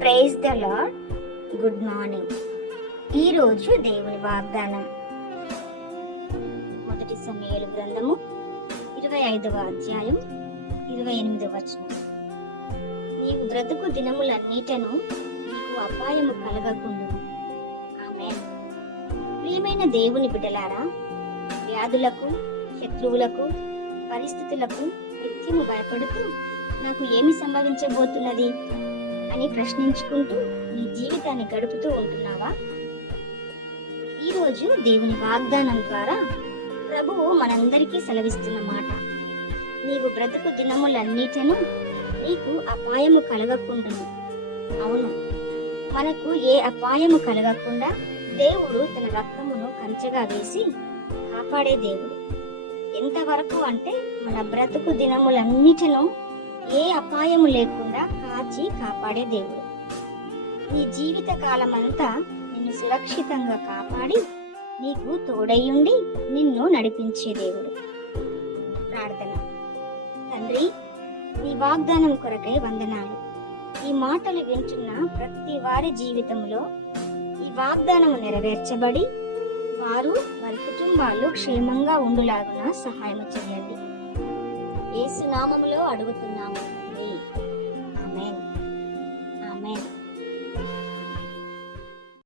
Praise the Lord good morning ఈరోజు దేవుని వాగ్దానం. మొదటి సమయాలు గ్రంథము ఇరవై ఐదవ అధ్యాయం ఇరవై ఎనిమిదవ వచనం. నీవు బ్రతుకు దినములన్నిటను నీకు అపాయము కలగకుండా ఆమె ప్రియమైన దేవుని బిడ్డలారా వ్యాధులకు శత్రువులకు పరిస్థితులకు నిత్యము భయపడుతూ నాకు ఏమి సంభవించబోతున్నది? అని ప్రశ్నించుకుంటూ నీ జీవితాన్ని గడుపుతూ ఉంటున్నావా? ఈరోజు దేవుని వాగ్దానం ద్వారా ప్రభువు మనందరికీ సెలవిస్తున్న మాట. నీవు బ్రతుకు దినములన్నిటను నీకు అపాయము కలగకుండా అవును మనకు ఏ అపాయము కలగకుండా దేవుడు తన రక్తమును కంచగా వేసి కాపాడే దేవుడు. ఎంతవరకు అంటే మన బ్రతుకు దినములన్నిటిను ఏ అపాయము లేకుండా కాచి కాపాడే దేవుడు. నీ జీవిత కాలమంతా నిన్ను సురక్షితంగా కాపాడి నీకు తోడయ్యుండి నిన్ను నడిపించే దేవుడు. ప్రార్థన. తండ్రి నీ వాగ్దానం కొరకై వందనాలు. ఈ మాటలు వింటున్న ప్రతి వారి జీవితంలో ఈ వాగ్దానము నెరవేర్చబడి వారు వారి కుటుంబాలు క్షేమంగా ఉండులాగున సహాయం చేయండి. యేసు నామములో అడుగుతున్నాము.